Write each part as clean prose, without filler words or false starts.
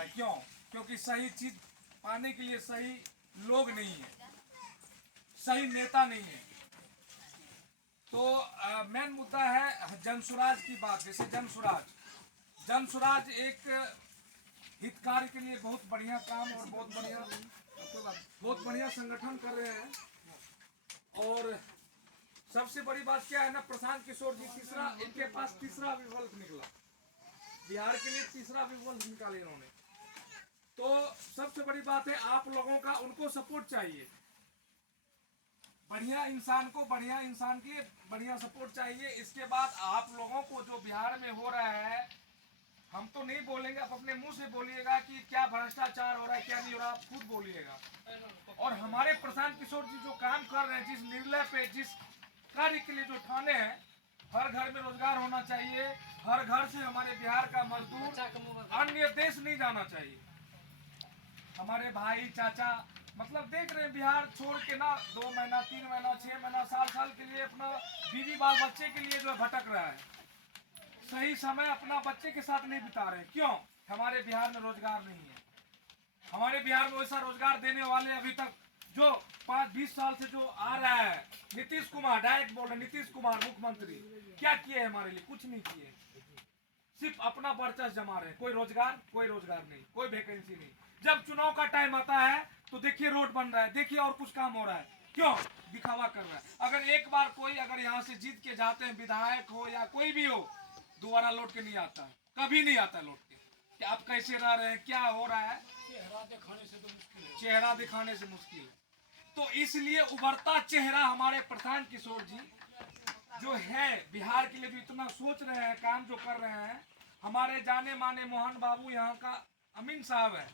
रहा है। क्यों? क्योंकि सही चीज पाने के लिए सही लोग नहीं है, सही नेता नहीं है। तो मेन मुद्दा है जनसुराज की बात। जैसे जनसुराज एक हितकारी के लिए बहुत बढ़िया काम और बहुत बढ़िया संगठन कर रहे हैं। और सबसे बड़ी बात क्या है ना, प्रशांत किशोर जी इनके पास तीसरा विकल्प निकला, बिहार के लिए तीसरा विकल्प निकाले इन्होंने। तो सबसे बड़ी बात है, आप लोगों का उनको सपोर्ट चाहिए। बढ़िया इंसान की बढ़िया सपोर्ट चाहिए। इसके बाद आप लोगों को जो बिहार में हो रहा है, हम तो नहीं बोलेंगे, आप अपने मुंह से बोलिएगा कि क्या भ्रष्टाचार हो रहा है, क्या नहीं हो रहा, आप खुद बोलिएगा। और हमारे प्रशांत किशोर जी जो काम कर रहे हैं, जिस निर्णय पे, जिस कार्य के लिए जो ठाने हैं, हर घर में रोजगार होना चाहिए, हर घर से हमारे बिहार का मजदूर अन्य देश नहीं जाना चाहिए। हमारे भाई चाचा मतलब देख रहे हैं, बिहार छोड़ के ना 2 महीना 3 महीना 6 महीना साल के लिए अपना बीवी बाल बच्चे के लिए जो है भटक रहा है, सही समय अपना बच्चे के साथ नहीं बिता रहे। क्यों? हमारे बिहार में रोजगार नहीं है। हमारे बिहार में वैसा रोजगार देने वाले अभी तक जो 5-20 साल से जो आ रहा है, नीतीश कुमार, डायरेक्ट बोल रहे, नीतीश कुमार मुख्यमंत्री क्या किए हमारे लिए? कुछ नहीं किए, सिर्फ अपना वर्चस्व जमा रहे। कोई रोजगार नहीं, कोई वैकेंसी नहीं। जब चुनाव का टाइम आता है तो देखिए रोड बन रहा है, देखिए और कुछ काम हो रहा है। क्यों? दिखावा कर रहा है। अगर एक बार कोई अगर यहाँ से जीत के जाते हैं, विधायक हो या कोई भी हो, दोबारा लौट के नहीं आता है, कभी नहीं आता लौट के कि आप कैसे रह रहे हैं, क्या हो रहा है। चेहरा दिखाने से मुश्किल है। तो इसलिए उभरता चेहरा हमारे प्रशांत किशोर जी जो है, बिहार के लिए भी इतना सोच रहे हैं, काम जो कर रहे हैं। हमारे जाने माने मोहन बाबू यहाँ का अमीन साहब है,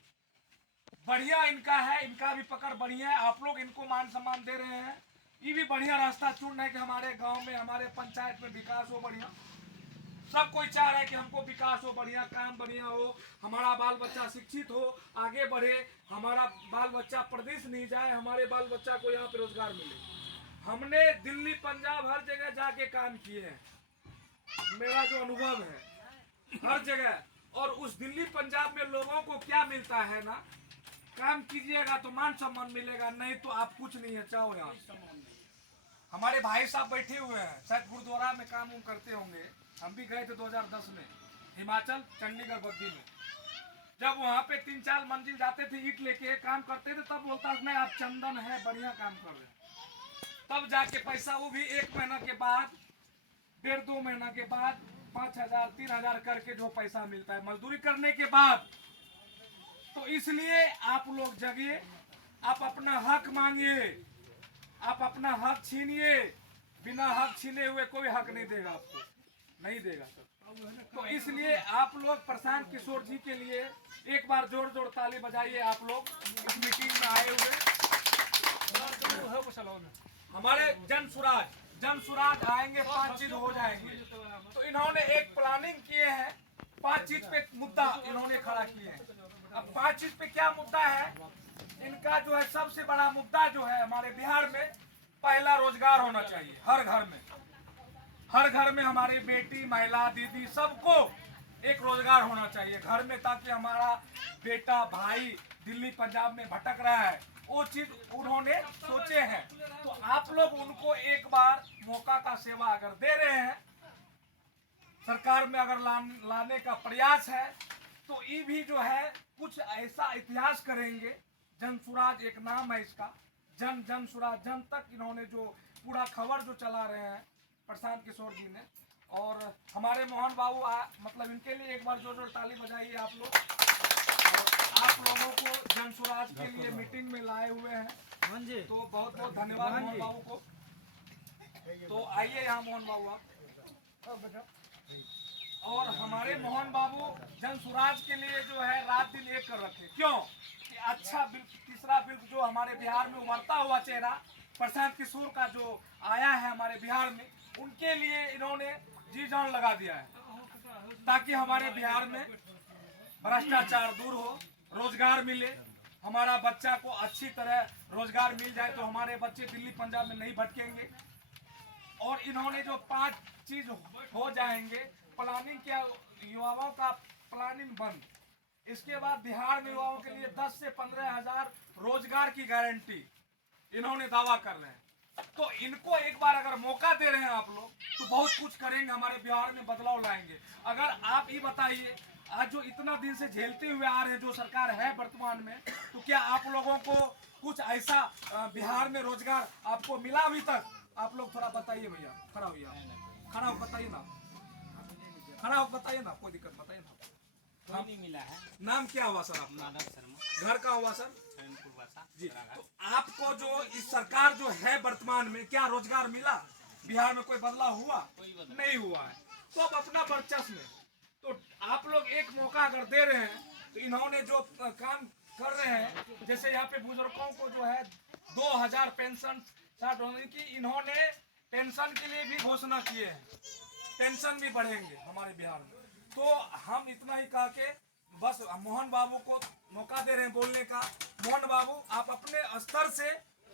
बढ़िया इनका है, इनका भी पकड़ बढ़िया है। आप लोग इनको मान सम्मान दे रहे हैं, ये भी बढ़िया रास्ता चुन रहे हैं कि हमारे गांव में, हमारे पंचायत में विकास हो बढ़िया। सब कोई चाह रहा है कि हमको विकास हो, बढ़िया काम बढ़िया हो, हमारा बाल बच्चा शिक्षित हो, आगे बढ़े, हमारा बाल बच्चा प्रदेश नहीं जाए, हमारे बाल बच्चा को यहाँ पे रोजगार मिले। हमने दिल्ली पंजाब हर जगह जाके काम किए हैं, मेरा जो अनुभव है हर जगह। और उस दिल्ली पंजाब में लोगों को क्या मिलता है ना, काम कीजिएगा तो मान सम्मान मिलेगा, नहीं तो आप कुछ नहीं है। चाहो यहाँ हमारे भाई साहब बैठे हुए हैं, शायद गुरुद्वारा में काम करते होंगे। हम भी गए थे 2010 में हिमाचल, चंडीगढ़ बद्दी में। जब वहाँ पे 3-4 मंजिल जाते थे, ईंट लेके काम करते थे, तब बोलता नहीं आप चंदन है, बढ़िया काम कर रहे हैं। तब जाके पैसा, वो भी 1 महीना के बाद, 1.5-2 महीना के बाद 5,000 3,000 करके जो पैसा मिलता है मजदूरी करने के बाद। तो इसलिए आप लोग जगिए, आप अपना हक मांगिए, आप अपना हक छीनिए। बिना हक छीने हुए कोई हक नहीं देगा, आपको नहीं देगा। तो इसलिए आप लोग प्रशांत किशोर जी के लिए एक बार जोर जोर ताली बजाइए। आप लोग इस मीटिंग में आए हुए हमारे जनसुराज आएंगे, 5 चीज हो जाएंगे। तो इन्होंने एक प्लानिंग किए हैं, 5 चीज पे मुद्दा इन्होंने खड़ा किए हैं। अब 5 चीज पे क्या मुद्दा है इनका? जो है सबसे बड़ा मुद्दा जो है हमारे बिहार में, पहला रोजगार होना चाहिए हर घर में हमारी बेटी, महिला, दीदी सबको एक रोजगार होना चाहिए घर में, ताकि हमारा बेटा भाई दिल्ली पंजाब में भटक रहा है, वो चीज उन्होंने सोचे हैं। तो आप लोग उनको एक बार मौका का सेवा अगर दे रहे हैं, सरकार में अगर लाने का प्रयास है, तो ये भी जो है कुछ ऐसा इतिहास करेंगे। जनसुराज एक नाम है इसका, जन सुराज, जन तक इन्होंने जो पूरा खबर जो चला रहे हैं प्रशांत किशोर जी ने। और हमारे मोहन बाबू मतलब इनके लिए एक बार जोर जोर ताली बजाइए आप लोग। आप लोगों को जनसुराज के लिए मीटिंग में लाए हुए हैं, तो बहुत बहुत धन्यवाद मोहन बाबू को। तो आइए यहाँ मोहन बाबू आप। और हमारे मोहन बाबू जनसुराज के लिए जो है रात दिन एक कर रखे। क्यों? कि अच्छा बिल, तीसरा बिल जो हमारे बिहार में उभरता हुआ चेहरा प्रशांत किशोर का जो आया है हमारे बिहार में, उनके लिए इन्होंने जी जान लगा दिया है, ताकि हमारे बिहार में भ्रष्टाचार दूर हो, रोजगार मिले, हमारा बच्चा को अच्छी तरह रोजगार मिल जाए, तो हमारे बच्चे दिल्ली पंजाब में नहीं भटकेंगे। और इन्होंने जो 5 चीज हो जाएंगे, प्लानिंग क्या, युवाओं का प्लानिंग बंद, इसके बाद बिहार में युवाओं के लिए 10 से 15,000 रोजगार की गारंटी इन्होंने दावा कर रहे हैं। तो इनको एक बार अगर मौका दे रहे हैं आप लोग तो बहुत कुछ करेंगे, हमारे बिहार में बदलाव लाएंगे। अगर आप ही बताइए, आज जो इतना दिन से झेलते हुए आ रहे हैं जो सरकार है वर्तमान में, तो क्या आप लोगों को कुछ ऐसा बिहार में रोजगार आपको मिला अभी तक? आप लोग थोड़ा बताइए भैया, खड़ा होइए, खड़ा हो बताइए ना, खड़ा हो बताइए ना, कोई दिक्कत बताइए ना। कोई नहीं मिला है। नाम क्या हुआ सर आपका? माधव शर्मा। घर का हुआ सर? जी। तो तो आपको जो इस सरकार जो है वर्तमान में, क्या रोजगार मिला? बिहार में कोई बदलाव हुआ? नहीं हुआ है। तो अब अपना वर्चस्व में तो आप लोग एक मौका अगर दे रहे हैं तो इन्होंने जो काम कर रहे हैं, जैसे यहाँ पे बुजुर्गों को जो है 2000 पेंशन स्टार्ट होने की, इन्होंने पेंशन के लिए भी घोषणा किए हैं, पेंशन भी बढ़ेंगे हमारे बिहार में। तो हम इतना ही कह के बस मोहन बाबू को मौका दे रहे हैं बोलने का। मोहन बाबू, आप अपने स्तर से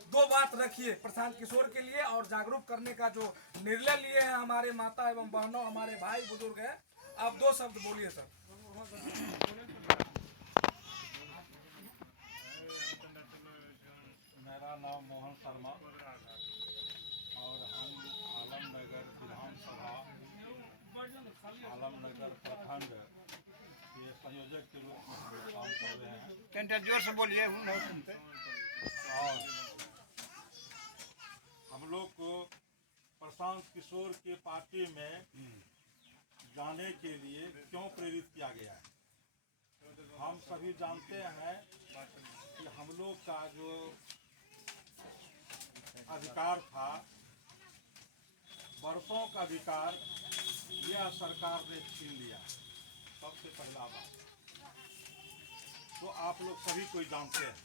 दो बात रखिए प्रशांत किशोर के लिए, और जागरूक करने का जो निर्णय लिए हैं हमारे माता एवं बहनों, हमारे भाई बुजुर्ग हैं, आप दो शब्द बोलिए सर। मेरा नाम मोहन शर्मा और हम आलमनगर विधानसभा, आलमनगर प्रखंड के संयोजक के रूप में हम काम कर रहे हैं। जोर से बोलिए, हम नहीं सुनते। और हम लोग को प्रशांत किशोर के पार्टी में जाने के लिए क्यों प्रेरित किया गया है? हम सभी जानते हैं कि हम लोग का जो अधिकार था, वर्षों का अधिकार, यह सरकार ने छीन लिया। सबसे पहला बात तो आप लोग सभी कोई जानते हैं,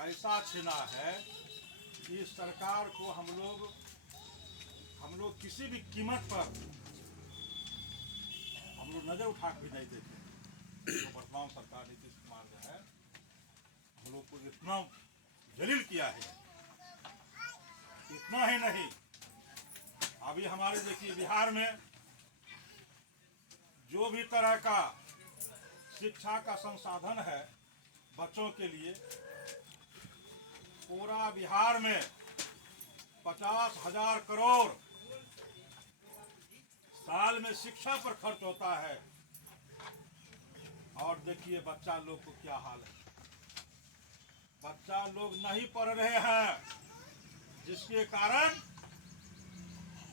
ऐसा छीना है कि सरकार को हम लोग किसी भी कीमत पर हम लोग नजर उठा के भी नहीं देते। तो वर्तमान सरकार नीतीश कुमार जो है हम लोग को इतना जलील किया है, इतना ही नहीं, अभी हमारे देखिए बिहार में जो भी तरह का शिक्षा का संसाधन है बच्चों के लिए, पूरा बिहार में 50,000 करोड़ साल में शिक्षा पर खर्च होता है। और देखिए बच्चा लोग को क्या हाल है, बच्चा लोग नहीं पढ़ रहे हैं, जिसके कारण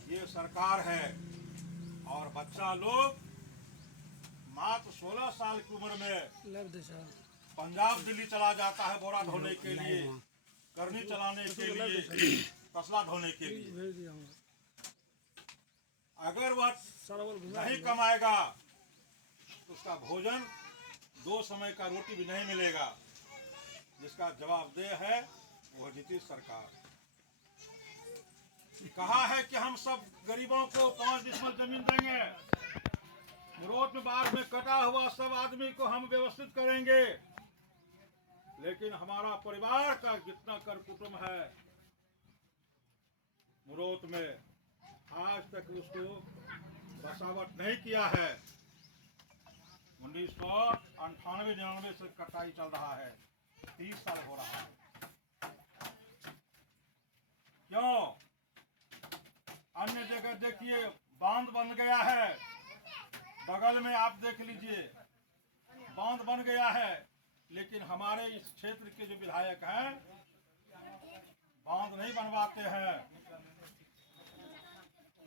ये सरकार है। और बच्चा लोग मात्र 16 साल की उम्र में पंजाब दिल्ली चला जाता है बोरा ढोने के लिए, करनी चलाने के लिए, तसला ढोने के लिए। अगर वह नहीं कमाएगा तो उसका भोजन 2 समय का रोटी भी नहीं मिलेगा, जिसका जवाबदेह है वह नीतीश सरकार। कहा है कि हम सब गरीबों को 5 डिसमिल जमीन देंगे, मुरौत में बाढ़ में कटा हुआ सब आदमी को हम व्यवस्थित करेंगे, लेकिन हमारा परिवार का जितना कर कुटुंब है मुरौत में, आज तक उसको बसावट नहीं किया है। 1998-99 से कटाई चल रहा है, 30 साल हो रहा है। क्यों? अन्य जगह देखिए बांध बन गया है, बगल में आप देख लीजिए बांध बन गया है, लेकिन हमारे इस क्षेत्र के जो विधायक हैं बांध नहीं बनवाते हैं,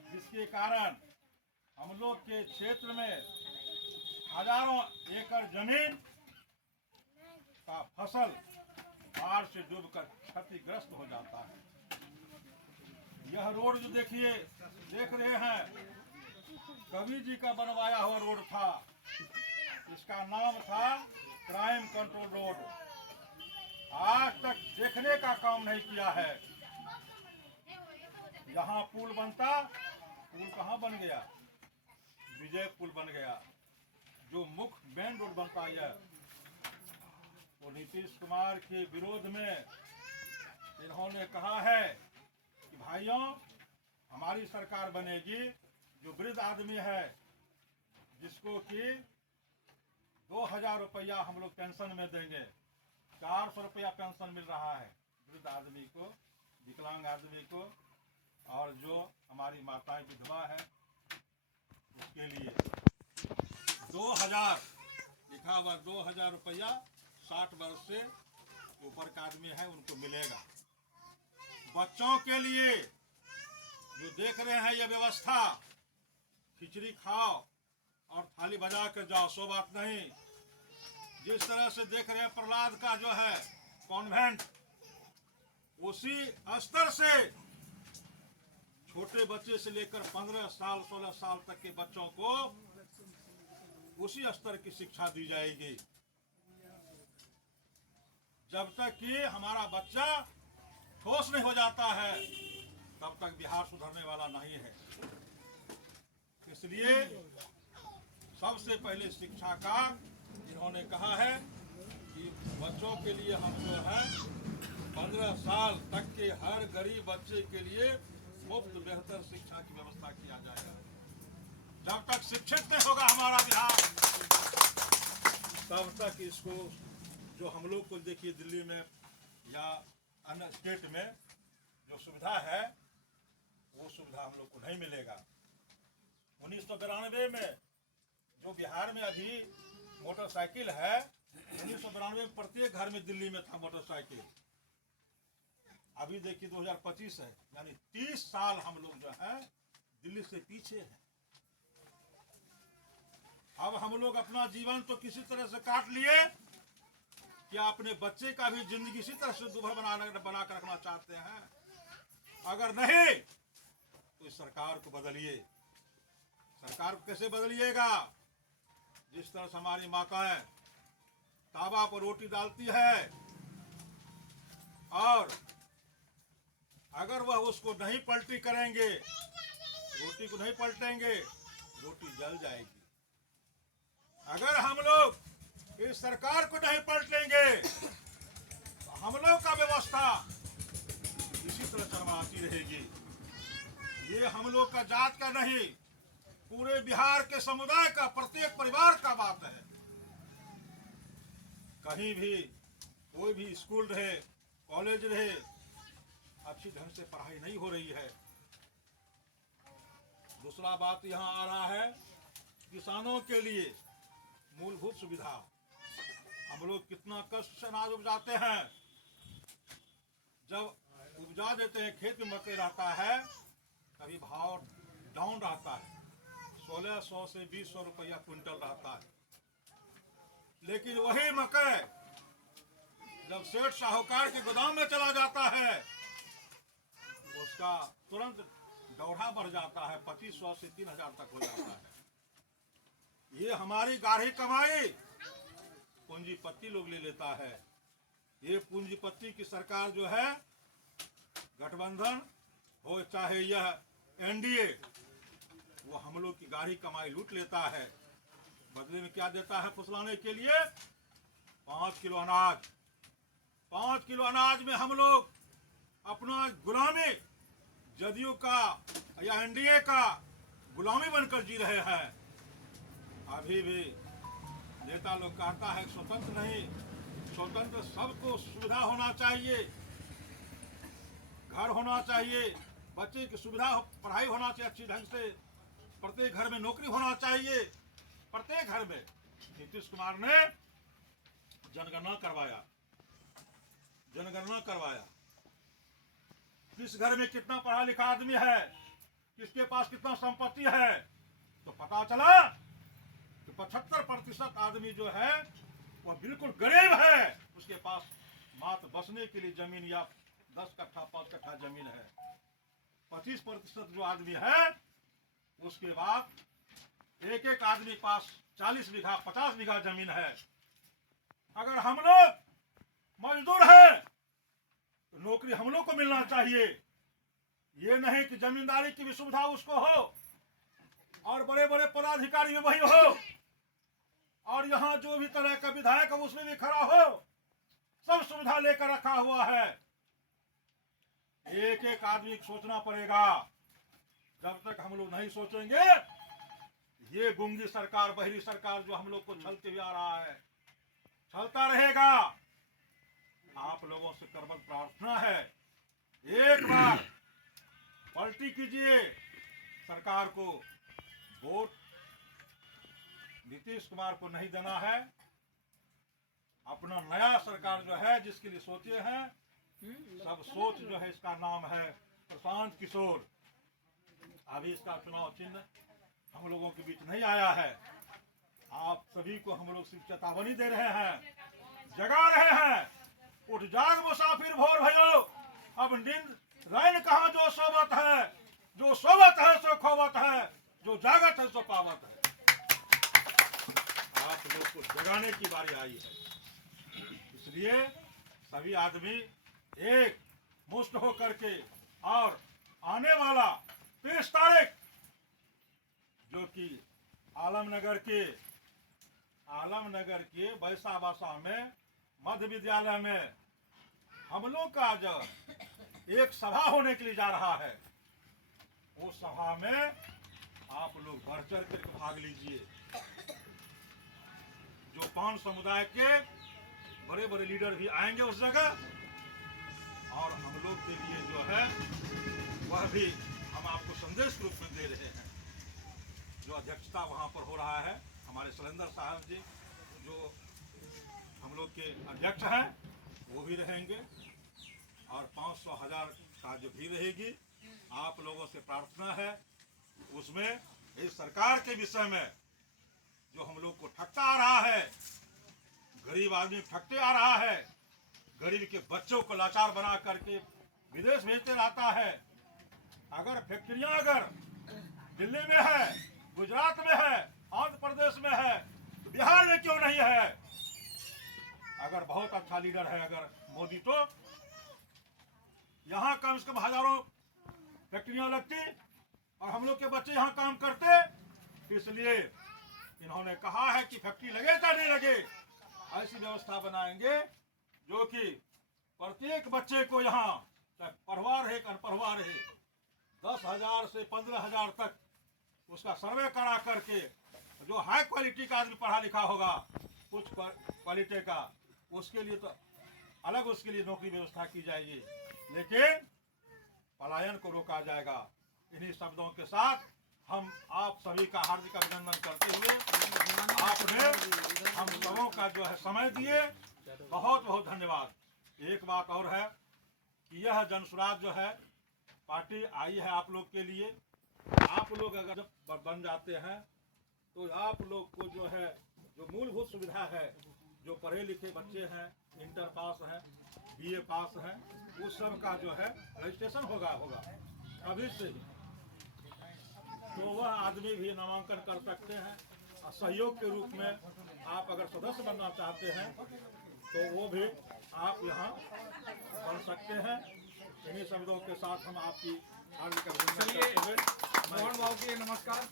जिसके कारण हम लोग के क्षेत्र में हजारों एकड़ जमीन का फसल बाढ़ से डूबकर क्षतिग्रस्त हो जाता है। यह रोड जो देखिए देख रहे हैं, कवि जी का बनवाया हुआ रोड था, इसका नाम था क्राइम कंट्रोल रोड। आज तक देखने का काम नहीं किया है। यहाँ पुल बनता, पुल कहाँ बन गया? विजय पुल बन गया। जो मुख्य मेन रोड बनता है वो नीतीश कुमार के विरोध में इन्होंने कहा है कि भाइयों हमारी सरकार बनेगी, जो वृद्ध आदमी है जिसको कि 2000 रुपया हम लोग पेंशन में देंगे। 400 रुपया पेंशन मिल रहा है वृद्ध आदमी को, विकलांग आदमी को, और जो हमारी माताएं विधवा है उसके लिए 2000 लिखा हुआ, 2000 रुपया 60 वर्ष से ऊपर का आदमी है उनको मिलेगा। बच्चों के लिए जो देख रहे हैं ये व्यवस्था, खिचड़ी खाओ और थाली बजा कर जाओ, सो बात नहीं। जिस तरह से देख रहे हैं प्रहलाद का जो है कॉन्वेंट, उसी स्तर से छोटे बच्चे से लेकर 15 साल 16 साल तक के बच्चों को उसी स्तर की शिक्षा दी जाएगी। जब तक कि हमारा बच्चा ठोस नहीं हो जाता है तब तक बिहार सुधरने वाला नहीं है। इसलिए सबसे पहले शिक्षा का इन्होंने कहा है कि बच्चों के लिए हम जो है 15 साल तक के हर गरीब बच्चे के लिए मुफ्त बेहतर शिक्षा की व्यवस्था किया जाएगा। जब तक शिक्षित नहीं होगा हमारा बिहार, तब तक इसको जो हम लोग को देखिए दिल्ली में या अन्य स्टेट में जो सुविधा है वो सुविधा हम लोग को नहीं मिलेगा। 1992 में जो बिहार में अभी मोटरसाइकिल है, 1992 में प्रत्येक घर में दिल्ली में था मोटरसाइकिल। अभी देखिए 2025 है, यानी 30 साल हम लोग जो है दिल्ली से पीछे हैं। अब हम लोग अपना जीवन तो किसी तरह से काट लिए, क्या अपने बच्चे का भी जिंदगी इसी तरह से दुभर बना कर रखना चाहते हैं? अगर नहीं तो इस सरकार को बदलिए। सरकार को कैसे बदलिएगा? जिस तरह से हमारी माताएं तावा पर रोटी डालती है और अगर वह उसको नहीं पलटी करेंगे, रोटी को नहीं पलटेंगे, रोटी जल जाएगी। अगर हम लोग इस सरकार को नहीं पलटेंगे तो हम लोग का व्यवस्था इसी तरह चरमराती रहेगी। ये हम लोग का जात का नहीं, पूरे बिहार के समुदाय का, प्रत्येक परिवार का बात है। कहीं भी कोई भी स्कूल रहे, कॉलेज रहे, अच्छी ढंग से पढ़ाई नहीं हो रही है। दूसरा बात यहाँ आ रहा है किसानों के लिए मूलभूत सुविधा। हम लोग कितना कष्ट से अनाज उपजाते हैं। जब उपजा देते हैं, खेत में मकई रहता है, कभी भाव डाउन रहता है, 1600 से 2000 रुपया क्विंटल रहता है। लेकिन वही मकई जब सेठ साहूकार के गोदाम में चला जाता है, उसका तुरंत दौड़ा बढ़ जाता है, 2500 से 3000 तक हो जाता है। ये हमारी गाढ़ी कमाई पूंजीपति लोग ले लेता है। ये पूंजीपति की सरकार जो है, गठबंधन हो चाहे यह एनडीए, वो हम लोग की गाढ़ी कमाई लूट लेता है। बदले में क्या देता है फुसलाने के लिए? 5 किलो अनाज। 5 किलो अनाज में हम लोग अपना गुलामी, जदयू का या एनडीए का गुलामी बनकर जी रहे हैं। अभी भी नेता लोग कहता है स्वतंत्र नहीं, स्वतंत्र सबको सुविधा होना चाहिए, घर होना चाहिए, बच्चे की सुविधा, पढ़ाई होना चाहिए अच्छी ढंग से, प्रत्येक घर में नौकरी होना चाहिए, प्रत्येक घर में। नीतीश कुमार ने जनगणना करवाया, जनगणना करवाया, किस घर में कितना पढ़ा लिखा आदमी है, किसके पास कितना संपत्ति है, तो पता चला कि 75% आदमी जो है वह बिल्कुल गरीब है। उसके पास मात्र बसने के लिए जमीन या 10 कट्ठा 5 कट्ठा जमीन है। 25% जो आदमी है उसके बाद एक एक आदमी पास 40 बीघा 50 बीघा जमीन है। अगर हम लोग मजदूर हैं तो नौकरी हम लोग को मिलना चाहिए। ये नहीं कि जमींदारी की भी सुविधा उसको हो और बड़े बड़े पदाधिकारी में वही हो, और यहाँ जो भी तरह का विधायक है उसमें भी खड़ा हो, सब सुविधा लेकर रखा हुआ है। एक एक आदमी को सोचना पड़ेगा। जब तक हम लोग नहीं सोचेंगे ये गुंगी सरकार, बहरी सरकार जो हम लोग को छलते हुए आ रहा है, छलता रहेगा। आप लोगों से करबद्ध प्रार्थना है, एक बार पलटी कीजिए सरकार को। वोट नीतीश कुमार को नहीं देना है, अपना नया सरकार जो है जिसके लिए सोचे हैं, सब सोच जो है इसका नाम है प्रशांत किशोर। अभी इसका चुनाव चिन्ह हम लोगों के बीच नहीं आया है। आप सभी को हम लोग सिर्फ चेतावनी दे रहे हैं, जगा रहे हैं। उठ जाग मुसाफिर भोर भयो, अब नींद रैन कहाँ जो सोबत है, जो सोबत है सो खोबत है, जो जागत है सो पावत है। आप लोग को जगाने की बारी आई है, इसलिए सभी आदमी एक मुष्ट होकर के और आने वाला 30 तारीख जो कि आलमनगर के बैसाबासा में मध्य विद्यालय में हम लोग का जो एक सभा होने के लिए जा रहा है, उस सभा में आप लोग बढ़ चढ़ कर भाग लीजिए। जो 5 समुदाय के बड़े बड़े लीडर भी आएंगे उस जगह, और हम लोग के लिए जो है वह भी हम आपको संदेश के रूप में दे रहे हैं। जो अध्यक्षता वहाँ पर हो रहा है, हमारे शैलेंद्र साहब जी जो हम लोग के अध्यक्ष हैं वो भी रहेंगे, और 500,000 का जो भी रहेगी। आप लोगों से प्रार्थना है, उसमें इस सरकार के विषय में जो हम लोग को ठगता आ रहा है, गरीब आदमी ठगते आ रहा है, गरीब के बच्चों को लाचार बना करके विदेश भेजते रहता है। अगर फैक्ट्रियां अगर दिल्ली में है, गुजरात में है, आंध्र प्रदेश में है, तो बिहार में क्यों नहीं है? अगर बहुत अच्छा लीडर है अगर मोदी, तो यहाँ कम से कम हजारों फैक्ट्रियां लगती और हम लोग के बच्चे यहाँ काम करते। इसलिए इन्होंने कहा है कि फैक्ट्री लगे या नहीं लगे, ऐसी व्यवस्था बनाएंगे जो कि प्रत्येक बच्चे को यहाँ, चाहे पढ़वा रहे अनपढ़वा रहे, 10,000 से 15,000 तक उसका सर्वे करा करके, जो हाई क्वालिटी का आदमी पढ़ा लिखा होगा कुछ क्वालिटी का, उसके लिए तो अलग उसके लिए नौकरी व्यवस्था की जाएगी, लेकिन पलायन को रोका जाएगा। इन्हीं शब्दों के साथ हम आप सभी का हार्दिक अभिनंदन करते हुए, आपने हम सबों का जो है समय दिए, बहुत बहुत धन्यवाद। एक बात और है कि यह जनसुराज जो है पार्टी आई है आप लोग के लिए। आप लोग अगर जब बन जाते हैं तो आप लोग को जो है जो मूलभूत सुविधा है, जो पढ़े लिखे बच्चे हैं, इंटर पास हैं, BA पास हैं, उस सब का जो है रजिस्ट्रेशन होगा अभी से ही, तो वह आदमी भी नामांकन कर सकते हैं। और सहयोग के रूप में आप अगर सदस्य बनना चाहते हैं तो वो भी आप यहाँ बन सकते हैं। इन्हीं शब्दों के साथ हम आपकी हार्दिक अभिनंदन करते हुए मोहन बाबू के नमस्कार।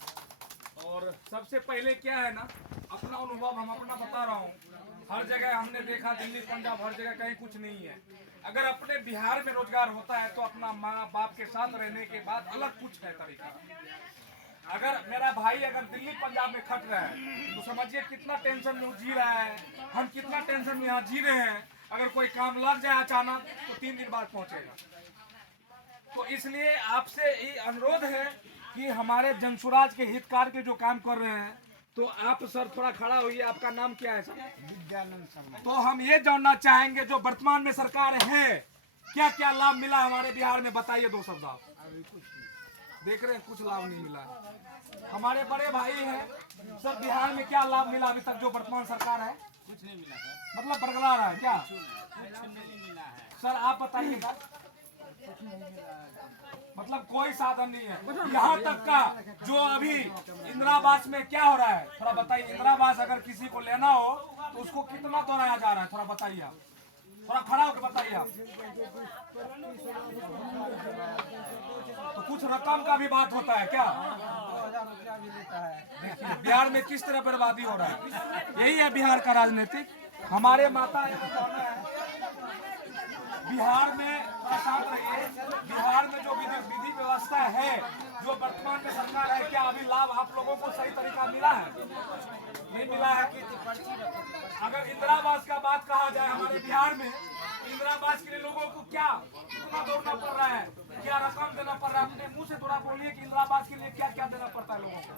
और सबसे पहले क्या है ना, अपना अनुभव हम अपना बता रहा हूँ। हर जगह हमने देखा, दिल्ली पंजाब हर जगह कहीं कुछ नहीं है। अगर अपने बिहार में रोजगार होता है तो अपना माँ बाप के साथ रहने के बाद अलग कुछ है तरीका। अगर मेरा भाई अगर दिल्ली पंजाब में खट रहा है तो समझिए कितना टेंशन में जी रहा है, हम कितना टेंशन में यहाँ जी रहे हैं। अगर कोई काम लग जाए अचानक तो 3 दिन बाद पहुंचेगा। तो इसलिए आपसे ये अनुरोध है कि हमारे जनसुराज के हितकार के जो काम कर रहे हैं, तो आप सर थोड़ा खड़ा होइए। आपका नाम क्या है सर? विद्यानंद शर्मा। तो हम ये जानना चाहेंगे जो वर्तमान में सरकार है, क्या क्या लाभ मिला हमारे बिहार में, बताइए 2 शब्द आप। अभी कुछ नहीं। देख रहे हैं कुछ लाभ नहीं मिला। हमारे बड़े भाई हैं सर, बिहार में क्या लाभ मिला अभी तक जो वर्तमान सरकार है? कुछ नहीं मिला सर। मतलब बरकरार रहा है क्या? कुछ नहीं मिला है। सर आप बताइए सर। मतलब कोई साधन नहीं है। यहाँ तक का जो अभी इंदिरा आवास में क्या हो रहा है, थोड़ा बताइए। इंदिरा आवास अगर किसी को लेना हो तो उसको कितना दोहराया जा रहा है, थोड़ा बताइए आप। थोड़ा खड़ा होकर बताइए आप। तो कुछ रकम का भी बात होता है क्या? 2,000 रुपया भी लेता है। देखिए बिहार में किस तरह बर्बादी हो रहा है। यही है बिहार का राजनीतिक। हमारे माता यहाँ जाना है, बिहार में शांत रहिए। बिहार में जो विधि व्यवस्था है, जो वर्तमान में सरकार है, क्या अभी लाभ आप लोगों को सही तरीका मिला है? नहीं मिला है। अगर इंदिरा आवास का बात कहा जाए हमारे बिहार में, इंदिरा आवास के लिए लोगों को क्या कितना दौड़ना पड़ रहा है, क्या रकम देना पड़ रहा है? अपने मुंह से थोड़ा बोलिए कि इंदिरा आवास के लिए क्या क्या देना पड़ता है लोगों को?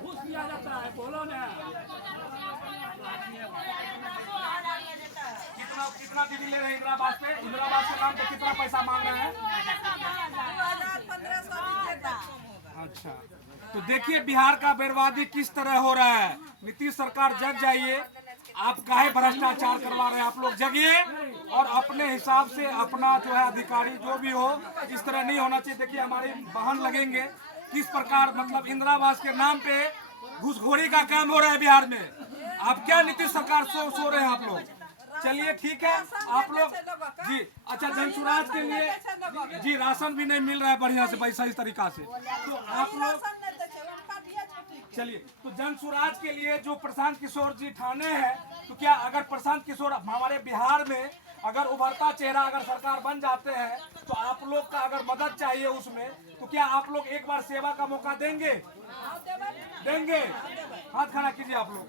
घूस दिया जाता है, बोलो ना। कितना दीदी ले रहे हैं इंदिरा आवास पे? इंदिरा आवास के नाम पे कितना पैसा मांग रहे हैं? 2015 अच्छा, तो देखिए बिहार का बर्बादी किस तरह हो रहा है। नीतीश सरकार जग जाइए। आप काहे भ्रष्टाचार करवा रहे हैं? आप लोग जगिए और अपने हिसाब से अपना जो है अधिकारी जो भी हो, इस तरह नहीं होना चाहिए। देखिए हमारे वाहन लगेंगे, किस प्रकार मतलब इंदिरा आवास के नाम पे घूसखोरी का काम हो रहा है बिहार में। आप क्या नीतीश सरकार सो रहे हैं आप लोग? चलिए ठीक है, आप लोग जी अच्छा जनसुराज के लिए जी राशन भी नहीं मिल रहा है बढ़िया से भाई सही तरीका से, तो आप लोग चलिए तो जनसुराज के लिए जो प्रशांत किशोर जी ठाणे हैं, तो क्या अगर प्रशांत किशोर हमारे बिहार में अगर उभरता चेहरा अगर सरकार बन जाते हैं, तो आप लोग का अगर मदद चाहिए उसमें, तो क्या आप लोग एक बार सेवा का मौका देंगे? देंगे? हाथ खड़ा कीजिए आप लोग।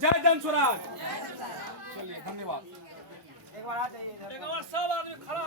जय जनसुराज। चलिए धन्यवाद। एक बार आ जाइए इधर। सब आदमी खड़ा